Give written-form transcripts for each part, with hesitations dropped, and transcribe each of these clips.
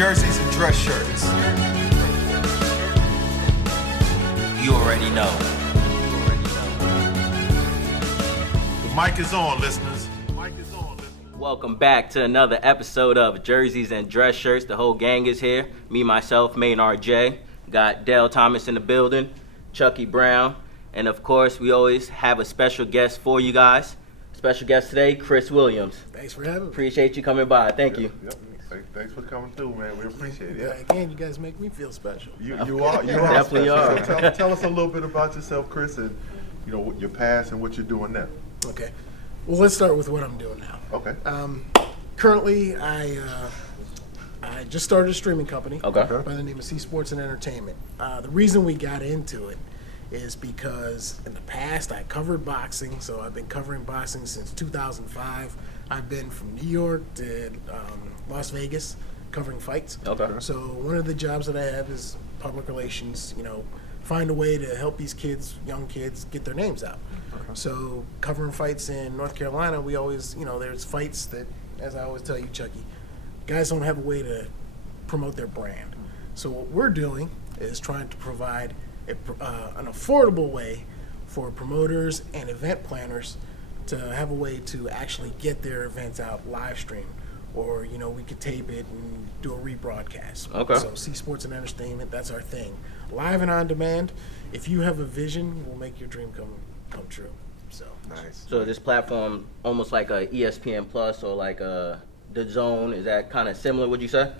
jerseys and dress shirts. You already know. The mic is on, listeners. Welcome back to another episode of Jerseys and Dress Shirts. The whole gang is here. Me, myself, Maynard J. Got Dale Thomas in the building, Chucky Brown, and of course, we always have a special guest for you guys. Special guest today, Chris Williams. Thanks for having me. Appreciate you coming by. Thank you. Yep. Thanks for coming through, man. We appreciate it. Yeah, again, you guys make me feel special. You are Definitely special. are. So tell us a little bit about yourself, Chris, and your past and what you're doing now. Okay. Well, let's start with what I'm doing now. Okay. Currently, I just started a streaming company Okay. by the name of C Sports and Entertainment. The reason we got into it is because in the past I covered boxing, so I've been covering boxing since 2005. I've been from New York to Las Vegas covering fights. Okay. So one of the jobs that I have is public relations, find a way to help these kids, young kids, get their names out. So covering fights in North Carolina, we always, there's fights that, as I always tell you, Chucky, guys don't have a way to promote their brand. So what we're doing is trying to provide an affordable way for promoters and event planners to have a way to actually get their events out live stream, or we could tape it and do a rebroadcast. Okay. So C Sports and Entertainment, that's our thing. Live and on demand. If you have a vision, we'll make your dream come true. So Nice. So this platform, almost like a ESPN Plus or like The Zone, is that kind of similar, would you say?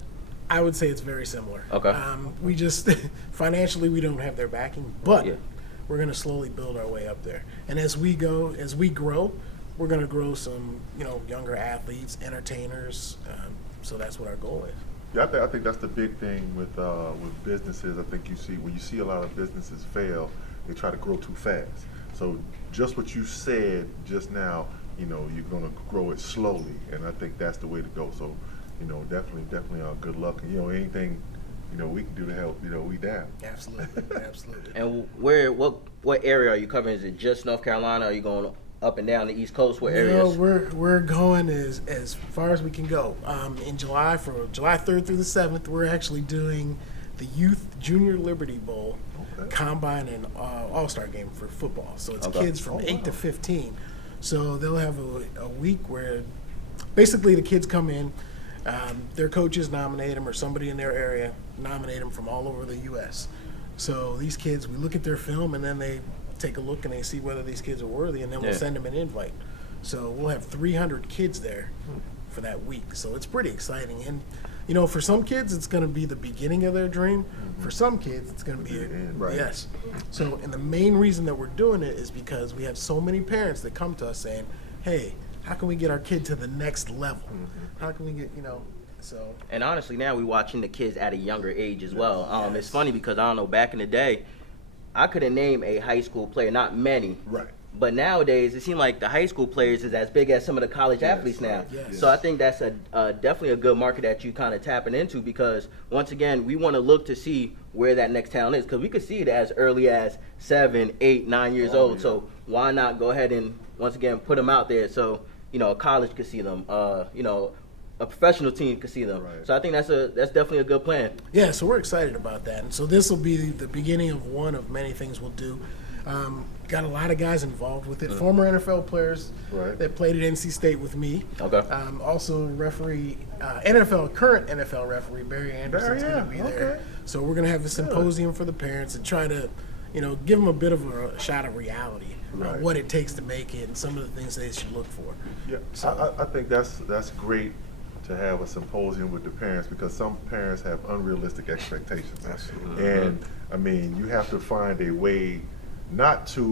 I would say it's very similar. Okay. We just financially we don't have their backing, but Yeah. we're going to slowly build our way up there. And as we grow, we're going to grow some younger athletes, entertainers. So that's what our goal is. Yeah, I think that's the big thing with businesses. I think when you see a lot of businesses fail, they try to grow too fast. So just what you said just now, you're going to grow it slowly, and I think that's the way to go. So, definitely, good luck. And anything, we can do to help, we down. Absolutely, absolutely. And what area are you covering? Is it just North Carolina? Are you going up and down the East Coast? What areas? We're going as far as we can go. In July, from July 3rd through the 7th, we're actually doing the Youth Junior Liberty Bowl Combine and All-Star game for football. So it's kids from 8 to 15. So they'll have a week where basically the kids come in, their coaches nominate them, or somebody in their area nominate them from all over the U.S. So these kids, we look at their film, and then they take a look and they see whether these kids are worthy, and then we'll send them an invite. So we'll have 300 kids there for that week. So it's pretty exciting. And, for some kids, it's going to be the beginning of their dream. Mm-hmm. For some kids, it's going to be the end. Right. Yes. So, and the main reason that we're doing it is because we have so many parents that come to us saying, hey, how can we get our kid to the next level? Mm-hmm. How can we get, so. And honestly, now we're watching the kids at a younger age as well. It's funny because, I don't know, back in the day, I couldn't name a high school player, not many. Right. But nowadays, it seems like the high school players is as big as some of the college athletes now. Yes. So I think that's definitely a good market that you kind of tapping into, because once again, we want to look to see where that next talent is, because we could see it as early as 7, 8, 9 years old. Yeah. So why not go ahead and once again put them out there so a college could see them, a professional team could see them. Right. So I think that's definitely a good plan. Yeah, so we're excited about that. And so this will be the beginning of one of many things we'll do. Got a lot of guys involved with it. Former NFL players that played at NC State with me. Okay. Also referee, current NFL referee Barry Anderson's going to be there. Okay. So we're going to have a symposium for the parents and try to, give them a bit of a shot of reality, what it takes to make it and some of the things they should look for. Yeah, So, I think that's great to have a symposium with the parents, because some parents have unrealistic expectations. Absolutely. And you have to find a way not to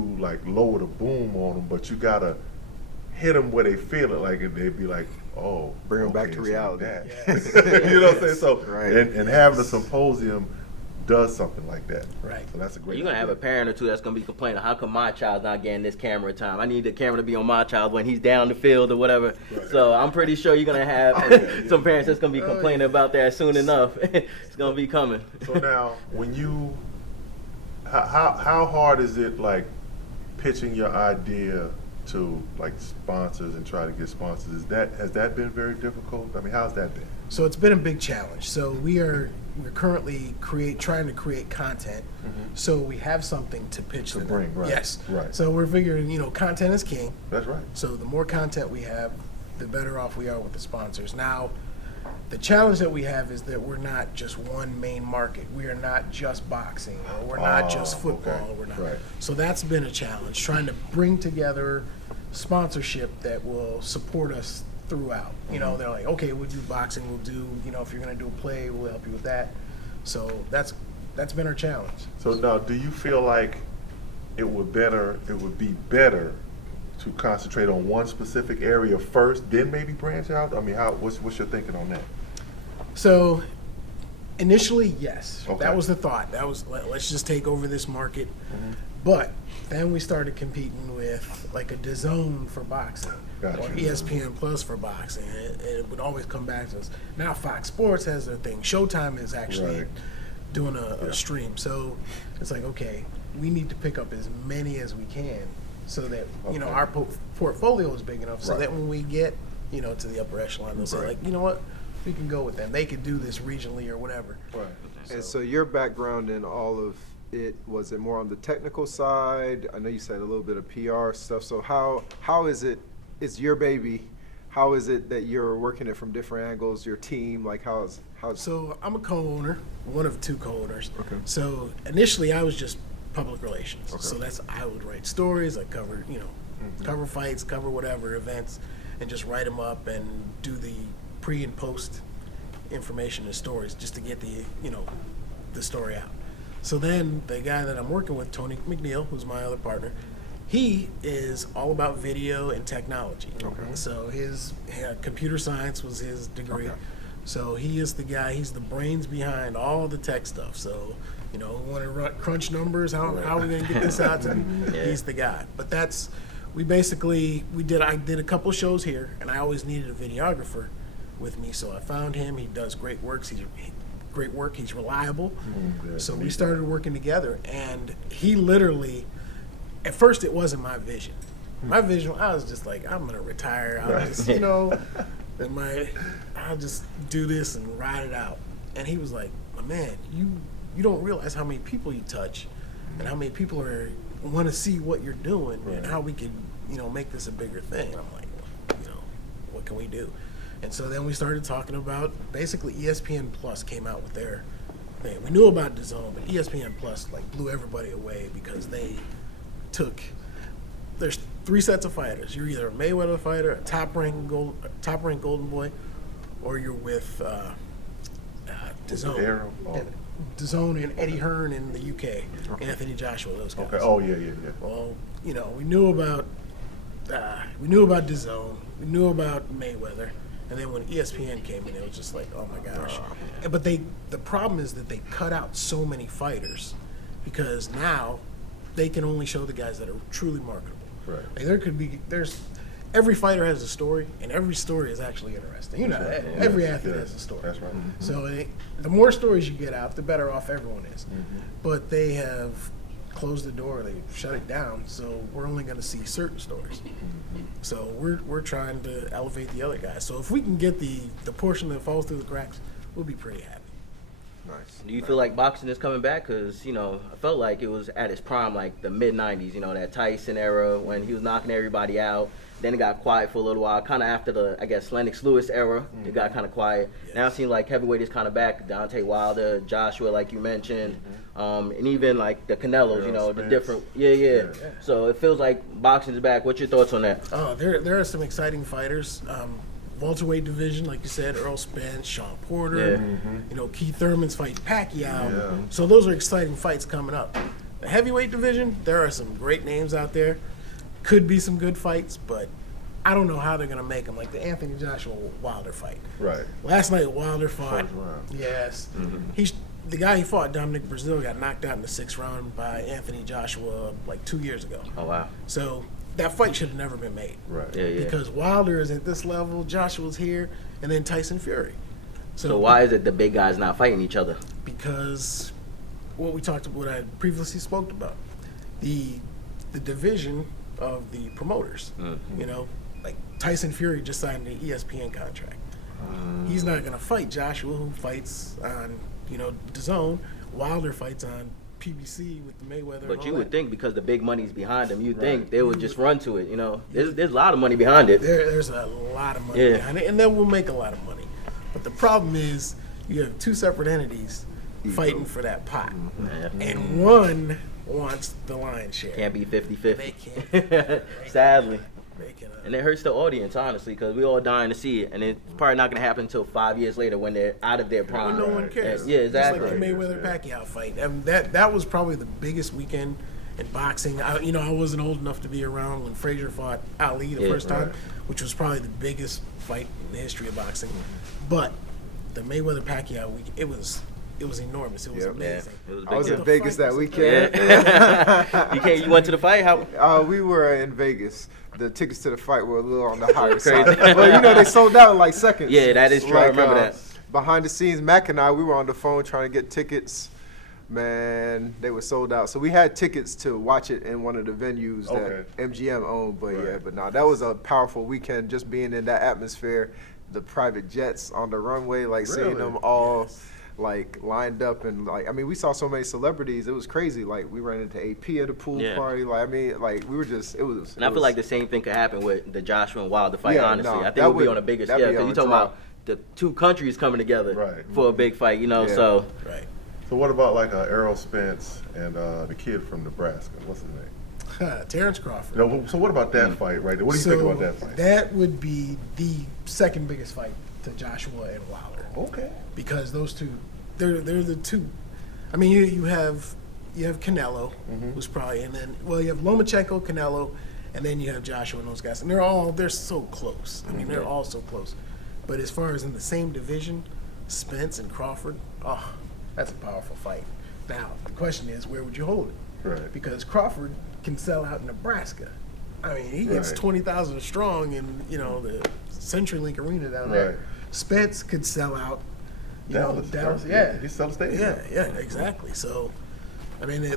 lower the boom on them, but you gotta hit them where they feel it, and they'd be like, oh, Bring them back okay, to it's reality. like that. You know what I'm saying? So, Right. and having a symposium does something like that. Right. So that's a great You're going to have a idea. parent or two that's going to be complaining, how come my child's not getting this camera time? I need the camera to be on my child when he's down the field or whatever. Right. So I'm pretty sure you're going to have some parents that's going to be complaining about that soon enough. It's going to be coming. So now, when how hard is it pitching your idea to sponsors and try to get sponsors? Has that been very difficult? How's that been? So it's been a big challenge. So we're currently trying to create content, so we have something to pitch To them. bring, right, Yes. right. So we're figuring, content is king. That's right. So the more content we have, the better off we are with the sponsors. Now, the challenge that we have is that we're not just one main market. We are not just boxing, or we're not just football. okay. We're not. Right. So that's been a challenge, trying to bring together sponsorship that will support us throughout. They're like, okay, we'll do boxing. We'll do, if you're going to do a play, we'll help you with that. So that's been our challenge. So now, do you feel like it would be better to concentrate on one specific area first, then maybe branch out? I mean, what's your thinking on that? So initially, yes, Okay. that was the thought. That was let's just take over this market. But then we started competing with like a DAZN for boxing Gotcha. or ESPN Plus for boxing. It would always come back to us. Now Fox Sports has their thing. Showtime is actually Right. doing a stream. So it's like, okay, we need to pick up as many as we can so that Okay. our portfolio is big enough so Right. that when we get to the upper echelon, they'll say Right. like, you know what, we can go with them. They could do this regionally or whatever. Right. And so your background in all of it, was it more on the technical side? I know you said a little bit of PR stuff. So how is it, it's your baby, how is it that you're working it from different angles, your team, like how's So I'm a co-owner, one of two co-owners. Okay. So initially I was just public relations. Okay. So I would write stories, I cover, cover fights, cover whatever events, and just write them up and do the pre and post information and stories just to get the story out. So then the guy that I'm working with, Tony McNeil, who's my other partner, he is all about video and technology. Okay. So his computer science was his degree. Okay. So he is the guy, he's the brains behind all the tech stuff. So, we want to crunch numbers, how are we going to get this out? And he's the guy. But I did a couple shows here, and I always needed a videographer with me. So I found him. He does great work. He's reliable. Yeah, So we neat. started working together, and he literally, at first it wasn't my vision. My vision, I was just like, I'm gonna retire. I'll Right. just, I'll just do this and ride it out. And he was like, my man, you don't realize how many people you touch, and how many people want to see what you're doing, and Right. how we could, make this a bigger thing. And I'm like, well, what can we do? And so then we started talking about, basically ESPN Plus came out with their thing. We knew about DAZN, but ESPN Plus blew everybody away because there's 3 sets of fighters. You're either a Mayweather fighter, a top-ranked Golden Boy, or you're with DAZN. Arrow? Oh. DAZN and Eddie Hearn in the UK, Anthony Joshua, those guys. Okay. Oh, yeah. Well, we knew about DAZN, we knew about Mayweather, and then when ESPN came in, it was just like, oh my gosh. But the problem is that they cut out so many fighters because now they can only show the guys that are truly marketable. Right. There's every fighter has a story, and every story is actually interesting. Every athlete has a story. That's right. So the more stories you get out, the better off everyone is. But they have closed the door, they shut it down, so we're only going to see certain stories. So we're trying to elevate the other guys. So if we can get the portion that falls through the cracks, we'll be pretty happy. nice? Do you feel like boxing is coming back? Because, I felt like it was at its prime, like the mid-'90s, that Tyson era when he was knocking everybody out. Then it got quiet for a little while. Kind of after the, Lennox Lewis era, it got kind of quiet. Yes. Now it seems like heavyweight is kind of back. Deontay Wilder, Joshua, like you mentioned. And even like the Canelos, Errol the Spence. different. Yeah. So it feels like boxing is back. What's your thoughts on that? There are some exciting fighters. Welterweight division, like you said, Errol Spence, Sean Porter, Keith Thurman's fighting Pacquiao. Yeah. So those are exciting fights coming up. The heavyweight division, there are some great names out there. Could be some good fights, but I don't know how they're going to make them. Like the Anthony Joshua Wilder fight. Right. Last night, Wilder fought. First round. Yes. The guy he fought, Dominic Brazil, got knocked out in the 6th round by Anthony Joshua like 2 years ago. Oh, wow. So that fight should have never been made. Right. Yeah. Because Wilder is at this level, Joshua's here, and then Tyson Fury. So why is it the big guys not fighting each other? Because what I previously spoke about, the division of the promoters. Like Tyson Fury just signed an ESPN contract. He's not going to fight Joshua, who fights on, DAZN. Wilder fights on PBC with the Mayweather. But and you all would that. think because the big money's behind them, you Right. think they would just run to it. There's a lot of money behind it. There's a lot of money Yeah. behind it, and then we'll make a lot of money. But the problem is you have two separate entities fighting for that pot, and one wants the lion's share. Can't be 50-50. They can't. Sadly. They cannot. And it hurts the audience, honestly, because we all dying to see it, and it's probably not going to happen until 5 years later when they're out of their prime. When no one cares. Yeah, exactly. Just like the Mayweather Pacquiao fight. That was probably the biggest weekend in boxing. I wasn't old enough to be around when Frazier fought Ali the first time, which was probably the biggest fight in the history of boxing. But the Mayweather Pacquiao week, it was enormous. It was Yep. amazing. It was a I big was deal. in Vegas that weekend. Yeah. You went to the fight? How? We were in Vegas. The tickets to the fight were a little on the higher Crazy. side. But they sold out in like seconds. Yeah, that is true. I remember that. Behind the scenes, Mac and I, we were on the phone trying to get tickets. Man, they were sold out. So we had tickets to watch it in one of the venues that MGM owned. But that was a powerful weekend just being in that atmosphere. The private jets on the runway, seeing them all lined up and we saw so many celebrities. It was crazy. We ran into AP at a pool party. We were just, it was. And I feel like the same thing could happen with the Joshua and Wilder fight, Yeah, honestly. no, I think that it would be would- on a bigger that'd scale be because on you're the talking top. about the two countries coming together Right. for a big fight, so. Right. So what about Errol Spence and the kid from Nebraska? What's his name? Terrence Crawford. So what about that fight right there? What do you think about that fight? That would be the second biggest fight to Joshua and Wilder. Okay. Because those two, they're the two. I mean, you have Canelo, who's probably, and then you have Lomachenko, Canelo, and then you have Joshua and those guys, and they're so close. I mean, they're all so close. But as far as in the same division, Spence and Crawford, that's a powerful fight. Now the question is, where would you hold it? Right. Because Crawford can sell out Nebraska. I mean, he gets Right. 20,000 strong in the CenturyLink Arena down there. Right. Spence could sell out. Dallas, right? yeah. He sells stadium. Yeah, exactly. So, I mean,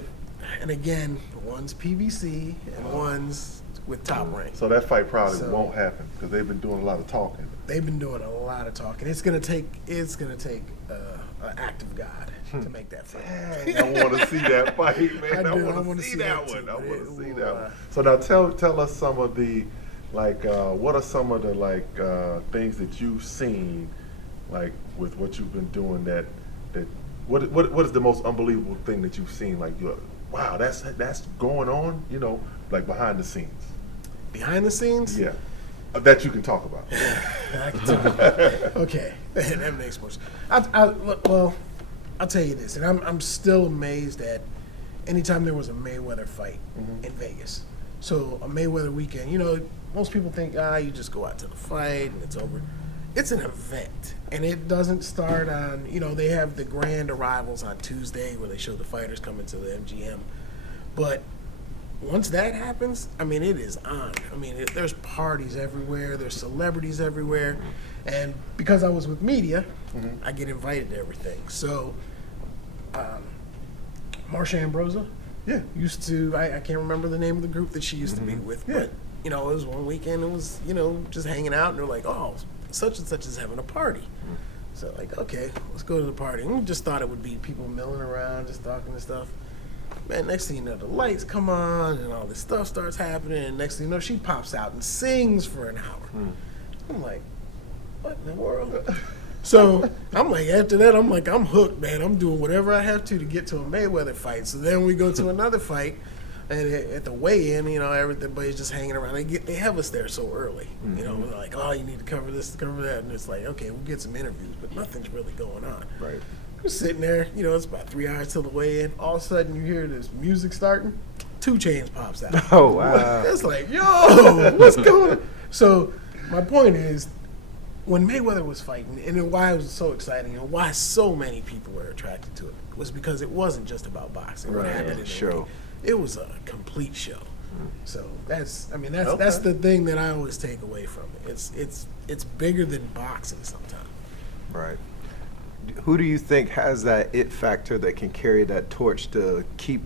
and again, one's PBC and one's with Top Rank. So that fight probably So- won't happen because they've been doing a lot of talking. They've been doing a lot of talking. It's gonna take an act of God to make that fight. I want to see that fight, man. I do. I I want wanna to see see that that one. too, I but want it to see will, that one. So now tell us some of the what are some of the things that you've seen with what you've been doing that what is the most unbelievable thing that you've seen you're wow, that's going on, behind the scenes. Behind the scenes, Yeah. That you can talk about. I can tell. Okay, that makes more sense. I'll tell you this, and I'm still amazed at anytime there was a Mayweather fight in Vegas. So a Mayweather weekend, most people think, you just go out to the fight and it's over. It's an event, and it doesn't start on, they have the grand arrivals on Tuesday where they show the fighters coming to the MGM. But once that happens, I mean, it is on. I mean, there's parties everywhere, there's celebrities everywhere, and because I was with media, I get invited to everything. So, Marsha Ambrosia, used to, I can't remember the name of the group that she used to be with, but, it was one weekend, it was, just hanging out, and they're like, oh, such and such is having a party. So, okay, let's go to the party. And we just thought it would be people milling around, just talking and stuff. Man, next thing you know, the lights come on and all this stuff starts happening. And next thing you know, she pops out and sings for an hour. I'm like, what in the world? So I'm like, after that, I'm hooked, man. I'm doing whatever I have to get to a Mayweather fight. So then we go to another fight. And at the weigh-in, everybody's just hanging around. They have us there so early. We're like, oh, you need to cover this, cover that. And it's like, okay, we'll get some interviews, but nothing's really going on. Right. We're sitting there, it's about 3 hours till the weigh-in. All of a sudden, you hear this music starting. 2 Chainz pops out. Oh, wow. It's like, yo, what's going on? So my point is, when Mayweather was fighting, and why it was so exciting, and why so many people were attracted to it, was because it wasn't just about boxing. What happened in the Show. ring. It was a complete show. So that's the thing that I always take away from it. It's bigger than boxing sometimes. Right. who do you think has that it factor that can carry that torch to keep?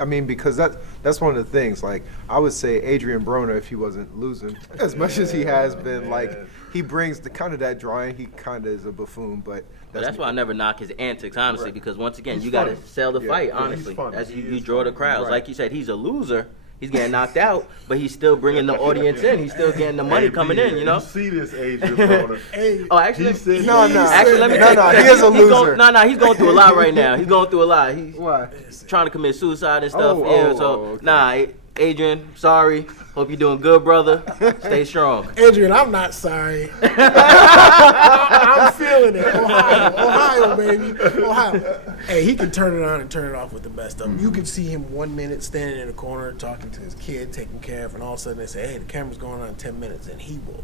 I mean, because that's one of the things. Like I would say, Adrian Broner, if he wasn't losing as much as he has been, like he brings the kind of that drawing. He kind of is a buffoon, but That's why I never knock his antics, honestly, Right. because once again, He's you got to funny. sell the Yeah, fight, yeah, he's honestly. funny. As He you is draw the funny. crowds. Right. Like you said, he's a loser. He's getting knocked out, but he's still bringing the audience in. He's still getting the money Hey, coming B, in, you know? You see this, Adrian Broner. Hey, Oh, actually, He said No, he- no. actually, let me No, tell no, you, he is a he's going- loser. No, he's going through a lot right now. He's going through a lot. He's why? trying to commit suicide and stuff. Oh, So, okay. nah, Adrian, sorry. Hope you're doing good, brother. Stay strong. Adrian, I'm not sorry. I'm feeling it. Ohio, baby. Ohio. Hey, he can turn it on and turn it off with the best of them. You can see him 1 minute standing in a corner talking to his kid, taking care of, and all of a sudden they say, hey, the camera's going on in 10 minutes, and he will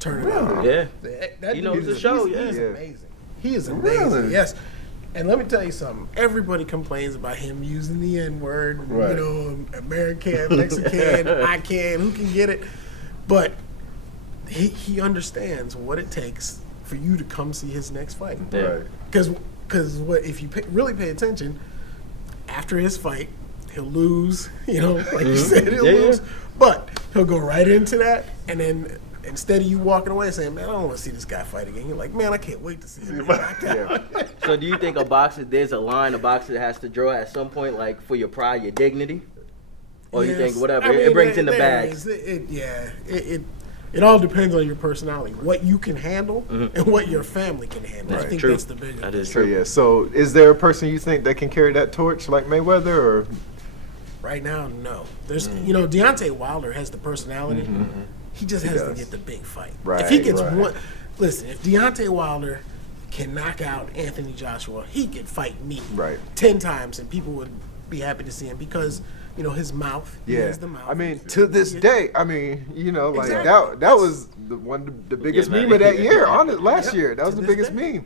turn it on. Yeah. That He dude knows is- the show, he's yeah. amazing. He is amazing, Really? yes. And let me tell you something. Everybody complains about him using the N-word. Right. You know, American, Mexican, I can, who can get it? But he understands what it takes for you to come see his next fight. Yeah. Right. Because what if you really pay attention, after his fight, he'll lose. You know, like you said, he'll Yeah, yeah. lose. But he'll go right into that, and then instead of you walking away saying, "Man, I don't want to see this guy fight again," you're like, "Man, I can't wait to see him." get knocked out." Yeah. So do you think there's a line a boxer has to draw at some point, like for your pride, your dignity? Or you think Yes. whatever, I mean, it brings in the there bag? is. It all depends on your personality, what you can handle, and what your family can handle. I Right. think True. that's the biggest. That is So true. yeah. So is there a person you think that can carry that torch like Mayweather or? Right now, no. There's, Deontay Wilder has the personality. He just has to does. get the big fight. Right, If he gets right. one, listen. If Deontay Wilder can knock out Anthony Joshua, he could fight me Right. 10 times, and people would be happy to see him because his mouth. He Yeah. has the mouth. I mean, to this day, I mean, like Exactly. that was the biggest man. meme of that year. Last Yep, year, that was to the this biggest day. meme.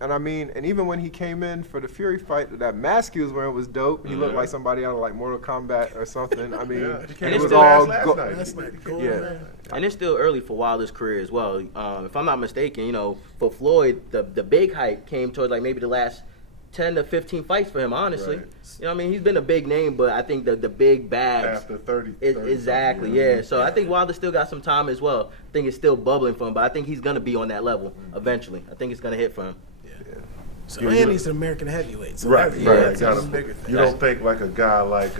And I mean, and even when he came in for the Fury fight, that mask he was wearing was dope. He looked like somebody out of like Mortal Kombat or something. I mean, Yeah. He came And it it's was still all last go- night. That's like gold, Yeah. man. And it's still early for Wilder's career as well. If I'm not mistaken, for Floyd, the big hype came towards like maybe the last 10 to 15 fights for him, honestly. Right. I mean, he's been a big name, but I think the big bags. After 30. Exactly, yeah. So I think Wilder still got some time as well. I think it's still bubbling for him, but I think he's going to be on that level eventually. I think it's going to hit for him. So Yeah, and he's an American heavyweight. So Right, that- right. that's Gotta- a bigger thing. you don't think like a guy like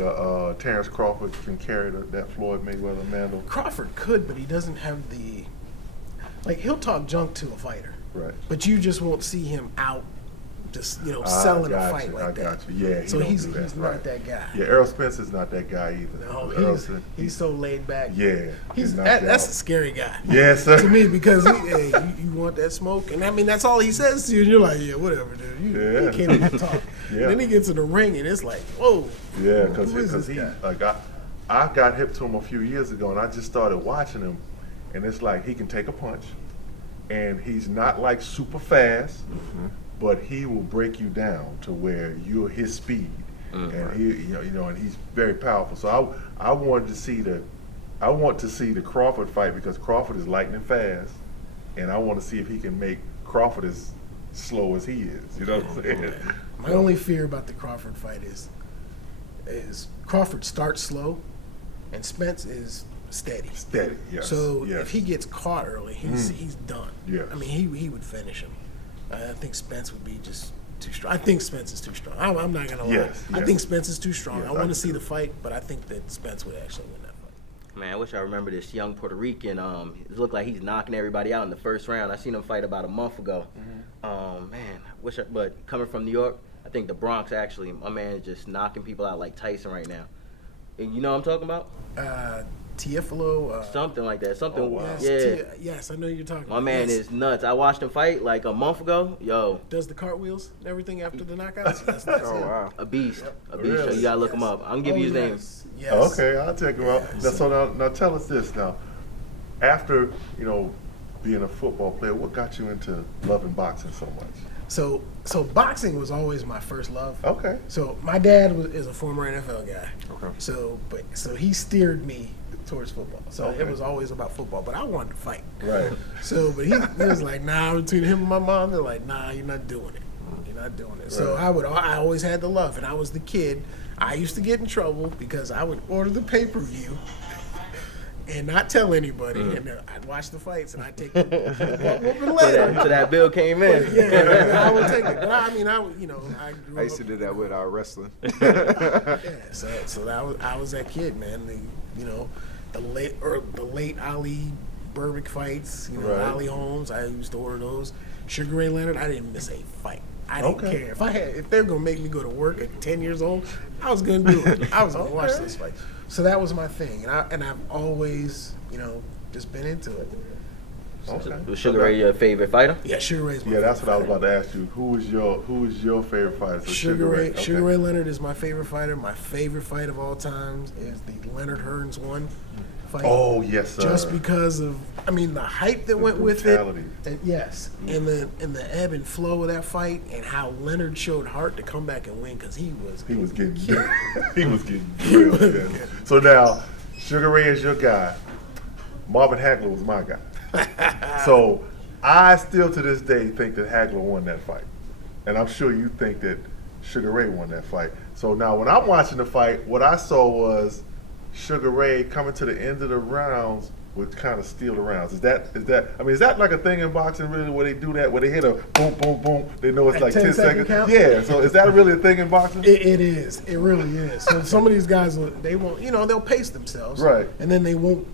Terrence Crawford can carry that Floyd Mayweather mantle? Crawford could, but he doesn't have the. Like he'll talk junk to a fighter, Right. but you just won't see him out, just selling a got fight you, like I that. got you. Yeah, he So don't he's do that, he's right. not that guy. Yeah, Errol Spencer's not that guy either. No, Errol he's so laid back. Yeah, He's not that's that. a scary guy. Yes, sir. To me, because hey, you want that smoke, and I mean that's all he says to you, and you're like, yeah, whatever, dude. You Yeah. can't even talk. Yeah. And then he gets in the ring, and it's like, whoa. Yeah, because Who is this he guy? like I got hip to him a few years ago, and I just started watching him, and it's like he can take a punch, and he's not like super fast, but he will break you down to where you're his speed, and he and he's very powerful. So I want to see the Crawford fight because Crawford is lightning fast, and I want to see if he can make Crawford as slow as he is. You know what I'm saying? My only fear about the Crawford fight is Crawford starts slow, and Spence is steady. Steady, yes. So yes. if he gets caught early, he's done. Yes. I mean, he would finish him. I think Spence would be just too strong. I think Spence is too strong. I'm not gonna lie. Yes, I yes. think Spence is too strong. Yes, I I want do to see too. the fight, but I think that Spence would actually win that fight. Man, I wish I remember this young Puerto Rican. It looked like he's knocking everybody out in the first round. I seen him fight about a month ago. Man, but coming from New York, I think the Bronx actually, my man is just knocking people out like Tyson right now. And you know what I'm talking about? Tiafilo. Something like that. Something. Oh, wow. Yeah. Yes, I know you're talking. My about. man Yes. is nuts. I watched him fight like a month ago. Yo, Does the cartwheels and everything after the knockouts? That's Oh him. wow. a beast. A beast. So Really? you gotta look him Yes. up. I'm giving you his name. Yes. Yes. Okay, I'll check him out. Now, so now tell us this now. After being a football player, what got you into loving boxing so much? So boxing was always my first love. Okay. So my dad is a former NFL guy. Okay. So he steered me towards football. So Okay. it was always about football, but I wanted to fight. Right. So, but he was like, nah, between him and my mom, they're like, nah, you're not doing it. You're not doing it. So Right. I always had the love, and I was the kid. I used to get in trouble because I would order the pay-per-view and not tell anybody, and then I'd watch the fights, and I'd take the whooping later. So that bill came in. Yeah, I would take it. But I mean, I grew I used to up, do that with our wrestling. Yeah, so I was that kid, man. The late Ali Burbick fights, Right. Ali Holmes. I used to order those. Sugar Ray Leonard. I didn't miss a fight. I didn't Okay. care if they're gonna make me go to work at 10 years old. I was gonna do it. I was gonna watch Okay. those fights. So that was my thing, and I've always just been into it. Okay. Was Sugar Ray your favorite fighter? Yeah, Sugar Ray's my Yeah, that's what I was favorite about to ask you. Who is your favorite fighter? So Sugar Ray, Okay. Sugar Ray Leonard is my favorite fighter. My favorite fight of all times is the Leonard Hearns 1 fight. Oh yes, sir. Just because of, the hype that The went with brutality. it. And yes, and the ebb and flow of that fight, and how Leonard showed heart to come back and win because he was getting he was getting drilled. was yeah. So now, Sugar Ray is your guy. Marvin Hagler was my guy. So I still to this day think that Hagler won that fight, and I'm sure you think that Sugar Ray won that fight. So now when I'm watching the fight, what I saw was Sugar Ray coming to the end of the rounds would kind of steal the rounds. Is that like a thing in boxing really where they do that, where they hit a boom, boom, boom, they know it's At like 10 10-second seconds? count? Yeah, so is that really a thing in boxing? It is. It really is. So some of these guys, they won't, they'll pace themselves. Right. And then they won't,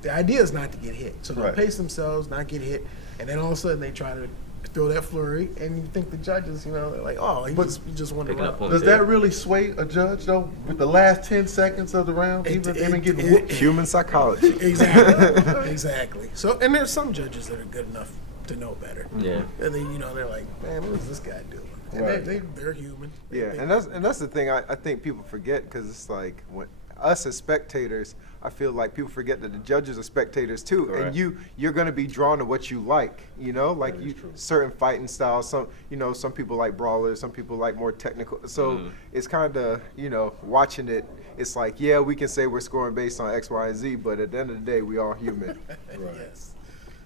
the idea is not to get hit. So they'll Right. pace themselves, not get hit. And then all of a sudden they try to throw that flurry. And you think the judges, they're like, oh, he just won the Picking up round. points. Does that really sway a judge though? With the last 10 seconds of the round, even getting whooped? Human psychology. Exactly. Exactly. So, and there's some judges that are good enough to know better. Yeah. And then, they're like, man, what is this guy doing? And Right. they're human. Yeah, and that's the thing I think people forget, because it's like when us as spectators, I feel like people forget that the judges are spectators too, Correct. and you're going to be drawn to what you like, like That is true. certain fighting styles. Some people like brawlers, some people like more technical. So it's kind of watching it. It's like, yeah, we can say we're scoring based on X, Y, and Z, but at the end of the day, we all human. Right. Yes.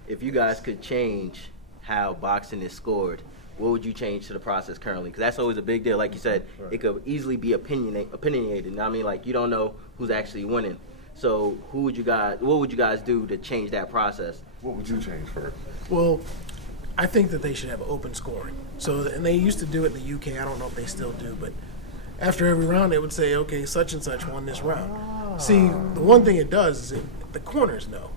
If you guys could change how boxing is scored, what would you change to the process currently? Because that's always a big deal. Like you said, Right. it could easily be opinionated. You know what I mean? Like, you don't know who's actually winning. So what would you guys do to change that process? What would you change first? Well, I think that they should have open scoring. So, and they used to do it in the UK. I don't know if they still do, but after every round, they would say, okay, such and such won this round. See, the one thing it does is the corners know.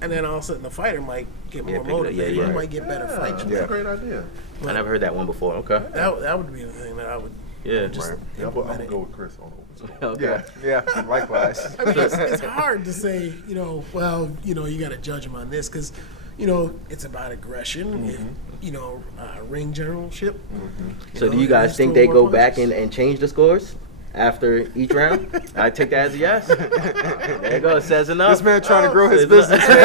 And then all of a sudden the fighter might get Yeah, more pick it up. motivated. Yeah, He yeah. might get better fights. That's Yeah. a great idea. I never heard that one before. Okay. That would be the thing that I would Yeah. just Right. Yeah, I'm implement gonna it. go with Chris on open score. Okay. Yeah, likewise. I mean, it's hard to say, well, you got to judge him on this because, it's about aggression, ring generalship. So do you guys think they go back and change the scores after each round? I take that as a yes. There you go. It says enough. This man trying to grow his Says business. I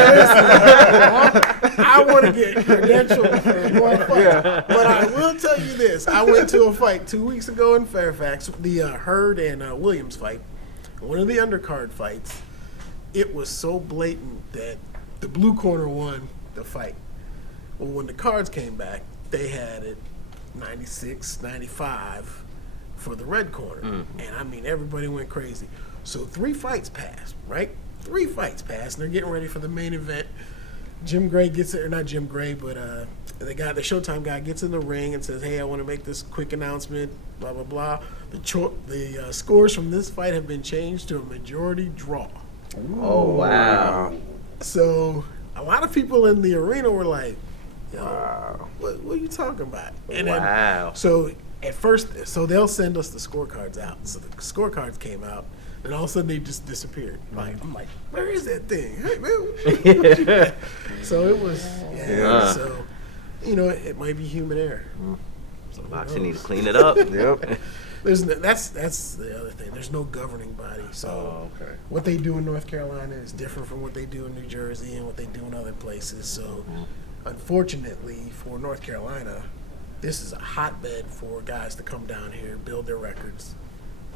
want to get credentialed for one fight, but I will tell you this: I went to a fight 2 weeks ago in Fairfax, the Hurd and Williams fight, one of the undercard fights. It was so blatant that the blue corner won the fight. Well, when the cards came back, they had it 96-95 for the red corner, and I mean everybody went crazy. So 3 fights passed, right? 3 fights passed, and they're getting ready for the main event. Jim Gray gets it, or not Jim Gray, but the Showtime guy gets in the ring and says, "Hey, I want to make this quick announcement." Blah blah blah. The scores from this fight have been changed to a majority draw. Oh wow. So a lot of people in the arena were like, "Yo, Wow. what are you talking about?" And Wow. so at first, they'll send us the scorecards out. So the scorecards came out, and all of a sudden they just disappeared. I'm like, where is that thing? Hey, man. So it was, Yeah. so, it might be human error. So who Boxing needs knows? to clean it up. Yep. That's the other thing. There's no governing body. So Oh, okay. what they do in North Carolina is different from what they do in New Jersey and what they do in other places. So unfortunately for North Carolina, this is a hotbed for guys to come down here, build their records.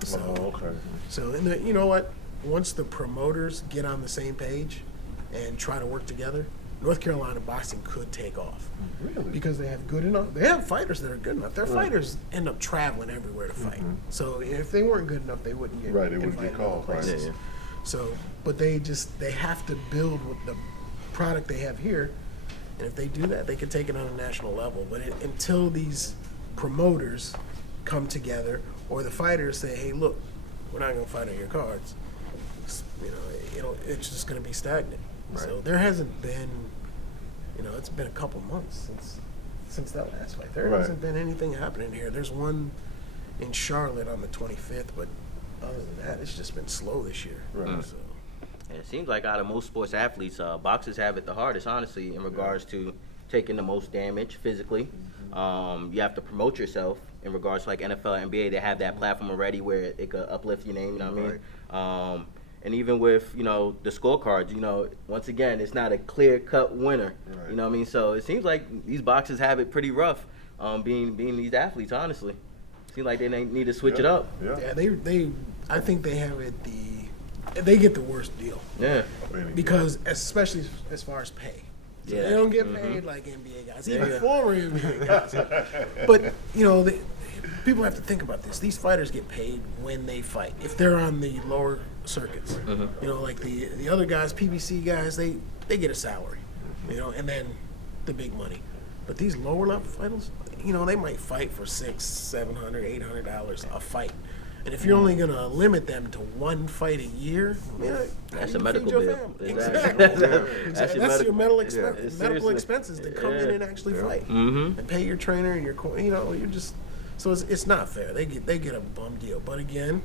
So, okay. so and you know what? Once the promoters get on the same page and try to work together, North Carolina boxing could take off. Really? Because they have good enough. They have fighters that are good enough. Their fighters end up traveling everywhere to fight. So if they weren't good enough, they wouldn't get Right, they wouldn't get invited to called, right. places. Yeah. So, but they have to build with the product they have here, and if they do that, they can take it on a national level. But until these promoters come together, or the fighters say, "Hey, look, we're not going to fight on your cards," it's just going to be stagnant. So there hasn't been, it's been a couple months since that last fight. There Right. hasn't been anything happening here. There's one in Charlotte on the 25th, but other than that, it's just been slow this year. Right. So, And it seems like out of most sports athletes, boxers have it the hardest, honestly, in regards to taking the most damage physically. You have to promote yourself in regards to like NFL, NBA. They have that platform already where it could uplift your name. You know what I mean? And even with the scorecards, once again, it's not a clear-cut winner. Right. You know what I mean? So it seems like these boxers have it pretty rough, being these athletes. Honestly, seems like they need to switch it up. Yeah. yeah, I think they have it they get the worst deal. Yeah. I mean, Because especially as far as pay. So Yeah. they don't get paid like NBA guys, even Yeah. former NBA guys. But, people have to think about this. These fighters get paid when they fight. If they're on the lower circuits, like the other guys, PBC guys, they get a salary, and then the big money. But these lower level fighters, they might fight for $600, $700, $800 a fight. And if you're only going to limit them to one fight a year, That's a medical your bill. family. Exactly. Exactly. That's your That's your medical Seriously. medical expenses to come in and actually fight and pay your trainer and your you're just so it's not fair. They get a bum deal. But again,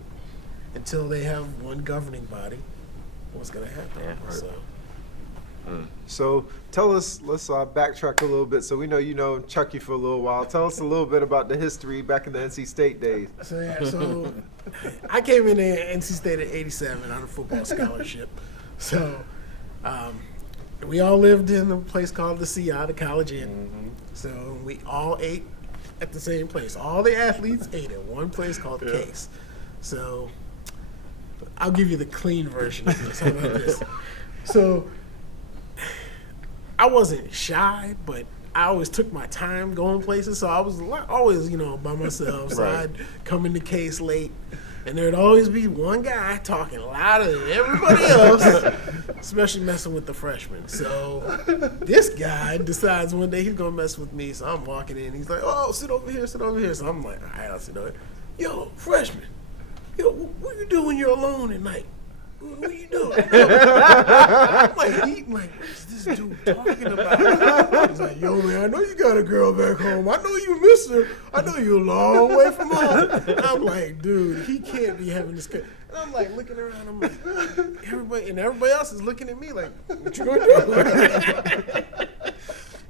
until they have one governing body, what's going to happen? Yeah. Right. So So tell us, let's backtrack a little bit. So we know you know Chucky for a little while. Tell us a little bit about the history back in the NC State days. So I came into NC State at 87 on a football scholarship. So we all lived in a place called the CI, the College Inn. So we all ate at the same place. All the athletes ate at one place called Case. So I'll give you the clean version of this. How about this? So I wasn't shy, but I always took my time going places. So I was always, by myself. So I'd come into Case late, and there'd always be one guy talking louder than everybody else, especially messing with the freshmen. So this guy decides one day he's going to mess with me. So I'm walking in. He's like, "Oh, sit over here, sit over here." So I'm like, "All right, I'll sit over here." "Yo, freshman, what you do when you're alone at night? What are you doing?" I'm like eating, like, what is this dude talking about? He's like, "Yo, man, I know you got a girl back home. I know you miss her. I know you're a long way from home." I'm like, dude, he can't be having this. And I'm like looking around. I'm like, everybody else is looking at me like, "What you gonna do?"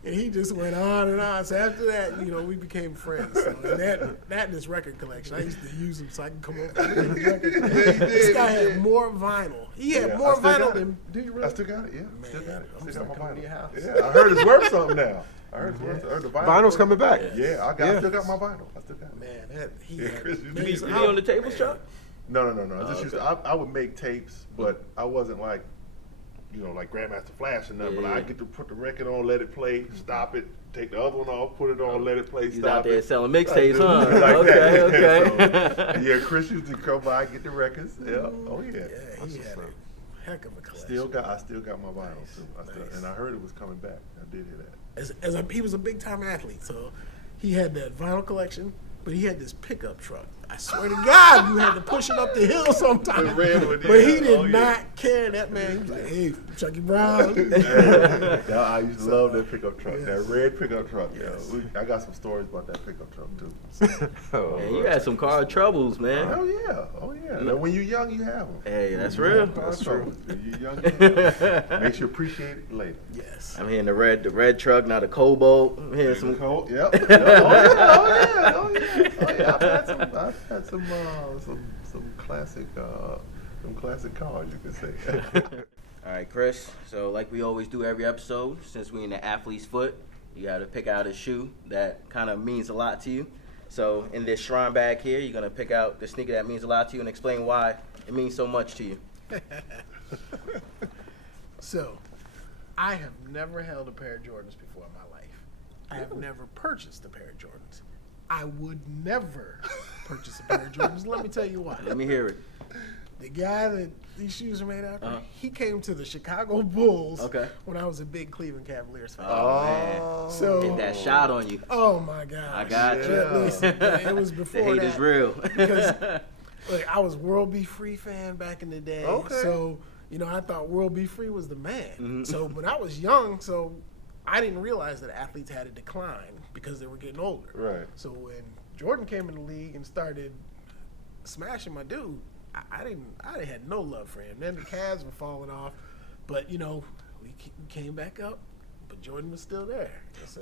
And he just went on and on. So after that, we became friends. So that and his record collection, I used to use him so I can come over and look at his record collection. This guy had more vinyl. He had more I still vinyl got than. it. Do you really? I still got it, yeah. Still got it. I'm Still got my coming to your vinyl. house. Yeah, I heard it's worth something now. I heard the vinyl. Vinyl's coming back. Yeah, I still got my vinyl. I still got it. Man, he Yeah, had. Chris, you man, be- so You be on the tables, Chuck? No. I just used to, I would make tapes, but I wasn't like, like Grandmaster Flash or nothing. But Yeah. I get to put the record on, let it play, stop it, take the other one off, put it on, let it play, He's stop out there it. selling mixtapes, huh? Like that. Okay. So, yeah, Chris used to come by, get the records. Yeah. Oh yeah. Yeah, he had a heck of a collection. I still got my vinyl too. Nice. And I heard it was coming back. I did hear that. He was a big time athlete, so he had that vinyl collection, but he had this pickup truck. I swear to God, you had to push it up the hill sometimes. The red one, But he yeah. did Oh, yeah. not care. That man, he was like, "Hey, Chucky Brown." I used to love that pickup truck, yes. that red pickup truck. Yes. I got some stories about that pickup truck too. Man, you had some car troubles, man. Oh yeah. Now, when you're young, you have them. Hey, that's real. That's true. When you're young, you have 'em. Makes you appreciate it later. Yes. I'm hearing the red truck, now the Cobalt. I'm hearing some. Cold. Yep. Oh yeah. I've had some classic cars, you could say. All right, Chris. So, like we always do every episode, since we in the athlete's foot, You got to pick out a shoe that kind of means a lot to you. So in this shrine bag here, you're going to pick out the sneaker that means a lot to you and explain why it means so much to you. So, I have never held a pair of Jordans before in my life. I have never purchased a pair of Jordans. I would never purchase a pair of Jordans. Let me tell you why. Let me hear it. The guy that these shoes are made after, Uh-huh. he came to the Chicago Bulls Okay. when I was a big Cleveland Cavaliers fan. Oh, man. So, Hit that shot on you. oh my God. I got you. Listen, man, it was The before hate that. is real. Because look, I was World Be Free fan back in the day. Okay. So, I thought World Be Free was the man. Mm-hmm. So, when I was young, so I didn't realize that athletes had a decline because they were getting older. Right. So when Jordan came in the league and started smashing my dude, I had no love for him. Then the Cavs were falling off, but we came back up, but Jordan was still there. So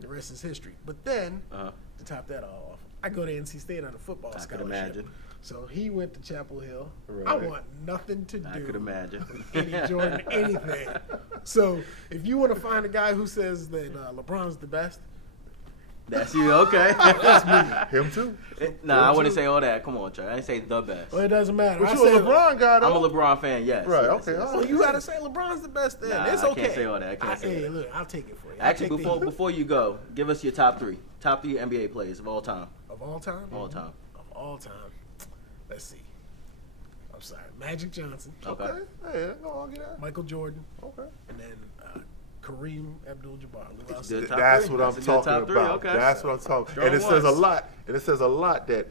the rest is history. But then to top that all off, I go to NC State on a football I could scholarship. imagine. So he went to Chapel Hill. I Right. want nothing to do. I could imagine. with any Jordan, anything. So if you want to find a guy who says that LeBron's the best, That's you, okay. Him too. Nah, I wouldn't say all that. Come on, Chuck. I didn't say the best. well, it doesn't matter. But I you a said- LeBron guy, I'm though. a LeBron fan, yes. Right, yes, okay, yes. all Well, you got to say LeBron's the best. Then Nah, it's I okay. can't say all that. I can't say hey, that. look, I'll take it for you. Actually, I'll take before you go, give us your top three NBA players of all time. of all time, All time. of all time. Let's see. I'm sorry, Magic Johnson, Okay. Hey, no, I'll get that. Michael Jordan, Okay. and then Kareem Abdul-Jabbar. Lou Alcindor. Good top That's three. what I'm That's a good talking top three, about. okay. That's what I'm talking. Strong And it says a ones. lot. And it says a lot that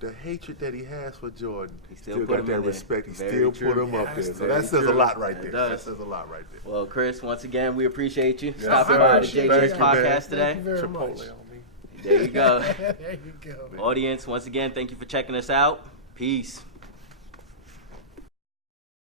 the hatred that he has for Jordan, He he still still put got him that in there. respect. He Very still true. put him up Yeah, there. that's So very that says true. a lot right It there. does. That says a lot right there. Well, Chris, once again, we appreciate you Yeah. stopping I by the appreciate JJ's you, man. podcast Thank today. you very Chipotle much. on me. There you go. There you go. Audience, once again, thank you for checking us out. Peace.